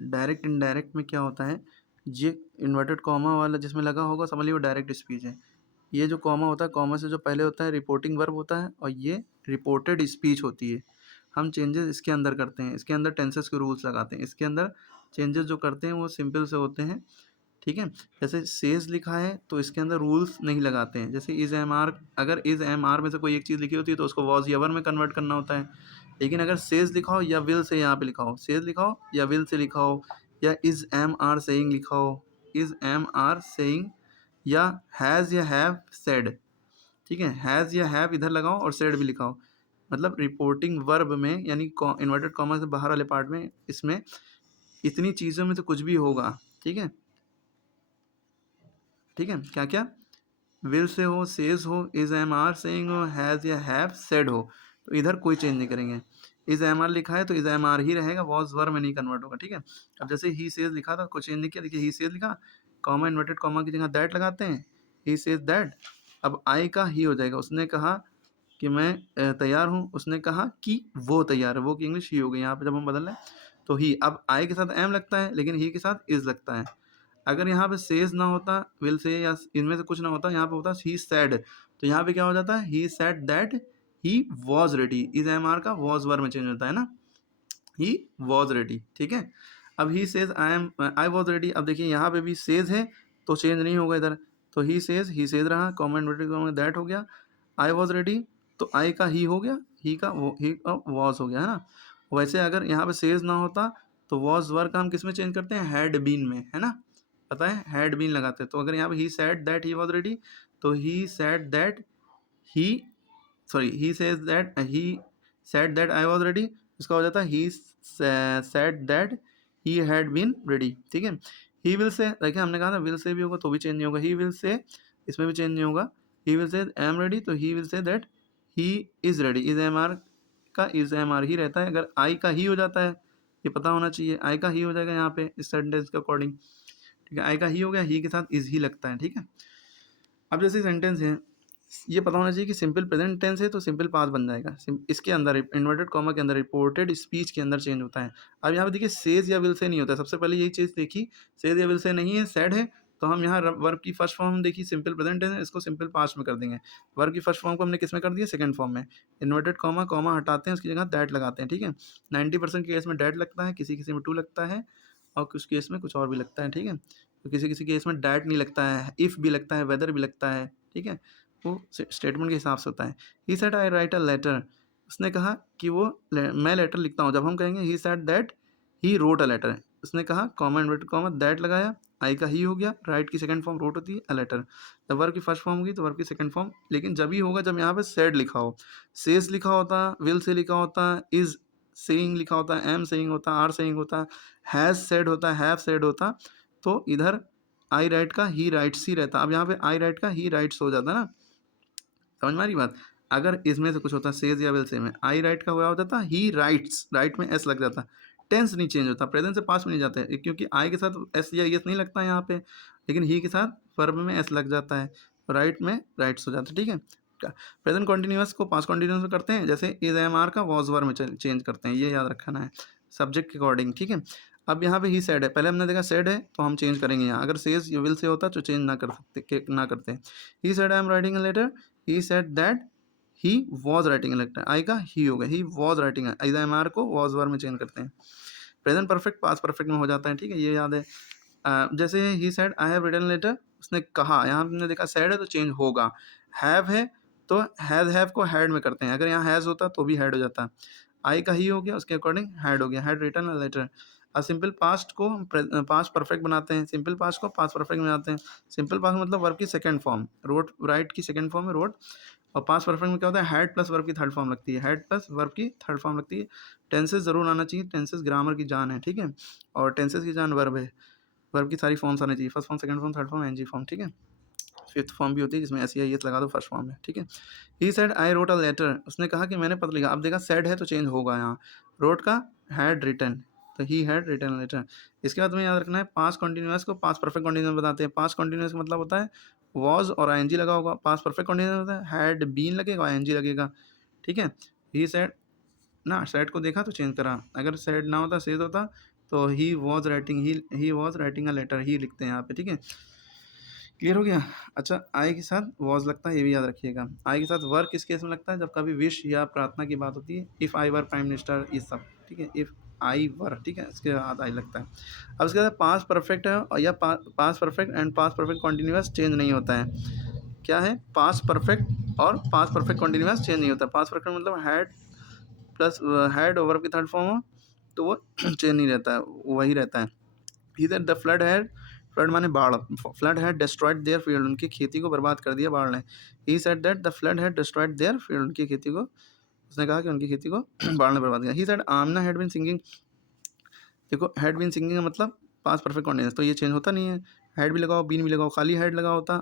Direct indirect में क्या होता है, ये इन्वर्टेड कॉमा वाला जिसमें लगा होगा समझ लीजिए वो डायरेक्ट स्पीच है। ये जो कॉमा होता है, कॉमा से जो पहले होता है रिपोर्टिंग वर्ब होता है और ये रिपोर्टेड स्पीच होती है। हम चेंजेस इसके अंदर करते हैं, इसके अंदर टेंसेस के रूल्स लगाते हैं, इसके अंदर चेंजेस जो करते हैं वो सिंपल से होते हैं, ठीक है। जैसे सेज लिखा है तो इसके अंदर रूल्स नहीं लगाते हैं। जैसे इज एम आर, अगर इज एम आर में से कोई एक चीज़ लिखी होती है तो उसको वॉज या वर में कन्वर्ट करना होता है। लेकिन अगर सेज लिखा हो या विल से यहाँ पे लिखा हो, सेज लिखा हो या विल से लिखा हो या इज एम आर सेइंग लिखा हो, इज एम आर सेइंग या हैज़ या हैव सेड, ठीक है, हैज़ या हैव इधर लगाओ और सेड भी लिखा हो, मतलब रिपोर्टिंग वर्ब में यानी इन्वर्टेड कॉमा से बाहर वाले पार्ट में इसमें इतनी चीज़ों में तो कुछ भी होगा, ठीक है, ठीक है। क्या क्या, विल से हो, सेज हो, इज एम आर सेइंग हो, हैज़ या हैव सेड हो, तो इधर कोई चेंज नहीं करेंगे। इज एम आर लिखा है तो इज एम आर ही रहेगा, वॉज वर्ब में नहीं कन्वर्ट होगा, ठीक है। अब जैसे ही सेज लिखा था, कुछ चेंज नहीं किया, देखिए ही सेज लिखा, कॉमा इन्वर्टेड कॉमा की जगह दैट लगाते हैं, ही सेज दैट। अब आई का ही हो जाएगा, उसने कहा कि मैं तैयार हूँ, उसने कहा कि वो तैयार है, वो की इंग्लिश ही हो गई यहाँ पे जब हम बदल रहे हैं तो ही। अब आई के साथ एम लगता है लेकिन ही के साथ इज लगता है। अगर यहाँ पे सेज ना होता, विल से या इनमें से कुछ ना होता, यहाँ पे होता ही सैड, तो यहाँ पे क्या हो जाता है, he said that he was ready, is am are का वॉज वर्ब में चेंज होता है ना, ही वॉज रेडी, ठीक है। अब he says I was ready, अब देखिए यहाँ पे भी सेज है तो चेंज नहीं होगा इधर, तो ही सेज रहा, कॉमन दैट हो गया, आई वॉज रेडी तो आई का ही हो गया, ही का वॉज हो गया, है ना। वैसे अगर यहाँ पे सेज ना होता तो वॉज वर्ब का हम किस में चेंज करते हैं, हैड बीन में, है ना, पता है, हैड बीन लगाते हैं। तो अगर यहाँ पे he said that he was ready तो he said that he, sorry he said that I was ready, इसका हो जाता है he said that he had been ready, ठीक है। ही विल से, देखिए हमने कहा था विल से भी होगा तो भी चेंज नहीं होगा, ही विल से इसमें भी चेंज नहीं होगा, ही विल से आई एम रेडी तो he will say that he is ready, is am are का इज एम आर ही रहता है। अगर आई का ही हो जाता है, ये पता होना चाहिए, आई का ही हो जाएगा यहाँ पे इस सेंटेंस के अकॉर्डिंग, ठीक है, आई का ही हो गया, ही के साथ इज ही लगता है, ठीक है। अब जैसे सेंटेंस है, ये पता होना चाहिए कि सिंपल प्रेजेंट टेंस है तो सिंपल पास्ट बन जाएगा, इसके अंदर इन्वर्टेड कॉमा के अंदर रिपोर्टेड स्पीच के अंदर चेंज होता है। अब यहाँ पे देखिए सेज या विल से नहीं होता है, सबसे पहले यही चीज़ देखी, सेज या विल से नहीं है, सेड है, तो हम यहाँ वर्ब की फर्स्ट फॉर्म देखी सिंपल प्रेजेंट टेंस है, इसको सिंपल पास्ट में कर देंगे। वर्ब की फर्स्ट फॉर्म को हमने किस में कर दिया, सेकंड फॉर्म में। इन्वर्टेड कॉमा कॉमा हटाते हैं, उसकी जगह दैट लगाते हैं, ठीक है। 90% केस में दैट लगता है, किसी किसी में टू लगता है और कुछ केस में कुछ और भी लगता है, ठीक है। तो किसी किसी केस में डैट नहीं लगता है, इफ़ भी लगता है, वेदर भी लगता है, ठीक है। वो स्टेटमेंट के हिसाब से होता है। He said I write a letter, उसने कहा कि वो मैं लेटर लिखता हूँ, जब हम कहेंगे he said that he wrote a letter, उसने कहा कॉमा इन्वर्टेड कॉमा दैट लगाया, आई का ही हो गया, राइट की सेकंड फॉर्म रोट होती है, अ लेटर। जब वर्ब की फर्स्ट फॉर्म होगी तो वर्ब की सेकंड फॉर्म, लेकिन जब ही होगा जब यहाँ पे सेड लिखा हो, सेज लिखा होता, विल से लिखा होता, इज सेइंग लिखा होता, एम सेइंग होता, आर सेइंग होता, हैज़ सेड होता, हैव सेड होता, तो इधर आई राइट का ही राइट्स ही रहता। अब यहाँ पे आई राइट का ही राइट्स हो जाता ना, समझ में आ रही बात। अगर इसमें से कुछ होता सेज या विल से में, आई राइट का हुआ होता था ही राइट्स, राइट में एस लग जाता, टेंस नहीं चेंज होता, प्रेजेंट से पास्ट में नहीं जाते क्योंकि आई के साथ एस या एस नहीं लगता है यहाँ पे, लेकिन ही के साथ वर्ब में एस लग जाता है, राइट में राइट्स हो जाता है, ठीक है। प्रेजेंट कॉन्टिन्यूअस को पास्ट कॉन्टिन्यूअस में करते हैं, जैसे इज एम आर का वॉज वर्ब में चेंज करते हैं, ये याद रखना है सब्जेक्ट के अकॉर्डिंग, ठीक है। अब यहाँ पे ही सेड है, पहले हमने देखा सेड है तो हम चेंज करेंगे यहाँ, अगर सेज या विल से होता तो चेंज ना कर सकते, ना करते। He said I am writing a letter, he said that he was writing a letter, I का ही हो गया, he was writing, is am are को वॉज वर्ब में चेंज करते हैं। प्रेजेंट परफेक्ट पास्ट परफेक्ट में हो जाता है, ठीक है, ये याद है। जैसे he said I have written letter, उसने कहा, यहाँ हमने देखा सेड है तो चेंज होगा, हैव है तो हैज़ हैव को हैड में करते हैं, अगर यहाँ हैज़ होता तो भी हैड हो जाता, आई का ही हो गया उसके अकॉर्डिंग हैड हो गया, हैड रिटन अ लेटर। अब सिंपल पास्ट को हम पास्ट परफेक्ट बनाते हैं, सिंपल पास्ट को पास्ट परफेक्ट बनाते हैं। सिंपल पास्ट मतलब वर्ब की सेकंड फॉर्म, रोट राइट की सेकंड फॉर्म में रोट, और पास्ट परफेक्ट में क्या होता है, हैड प्लस वर्ब की थर्ड फॉर्म लगती है, हैड प्लस वर्ब की थर्ड फॉर्म लगती है। टेंसेस जरूर आना चाहिए, टेंसेस ग्रामर की जान है, ठीक है, और टेंसेस की जान वर्ब है, वर्ब की सारी फॉर्म्स आनी चाहिए, first form second form third form एनजी फॉर्म, ठीक है। फिफ्थ फॉर्म भी होती है जिसमें एस आई एस लगा दो फर्स्ट फॉर्म में, ठीक है। He said I wrote a letter, उसने कहा कि मैंने पत्र लिखा, अब देखा सेड है तो चेंज होगा यहाँ, रोट का हैड रिटन, तो ही हैड रिटन लेटर। इसके बाद तुम्हें याद रखना है पास्ट कॉन्टिन्यूअस को पास्ट परफेक्ट कॉन्टिन्यूअस बताते हैं, पास्ट कॉन्टिन्यूअस का मतलब होता है वॉज और आईएनजी लगा होगा, पास्ट परफेक्ट कॉन्टिन्यूअस होता है हैड बीन लगेगा आईएनजी लगेगा, ठीक है। ही सेड ना, सेड को देखा तो चेंज करा, अगर सेड ना होता सेज होता तो he was writing a letter, he लिखते हैं यहाँ पे, ठीक है। क्लियर हो गया। अच्छा, आई के साथ वॉज लगता है, ये भी याद रखिएगा। आई के साथ वर किस केस में लगता है, जब कभी विश या प्रार्थना की बात होती है, if I were prime minister, ये सब, ठीक है। इफ़ आई वर, ठीक है, इसके बाद आई लगता है। अब इसके बाद पास्ट परफेक्ट है, और या past perfect and past perfect continuous change नहीं होता है। क्या है, पास्ट परफेक्ट और पास्ट परफेक्ट कॉन्टिन्यूस चेंज नहीं होता। पास्ट परफेक्ट मतलब हैड प्लस हैड ओवर की थर्ड फॉर्म हो तो वो चेंज नहीं रहता है, वही रहता है। इधर द फ्लड हैड, फ्लड माने बाढ़, flood had destroyed their field, उनकी खेती को बर्बाद कर दिया बाढ़ ने। ही said that the flood had destroyed their field, उनकी खेती को, उसने कहा कि उनकी खेती को बाढ़ ने बर्बाद किया। He said Amna had been singing, देखो हैड बीन सिंगिंग का मतलब पास्ट परफेक्ट कॉन्टिन्यूस, तो ये चेंज होता नहीं है। हैड भी लगाओ, बीन भी लगाओ, खाली हैड लगा होता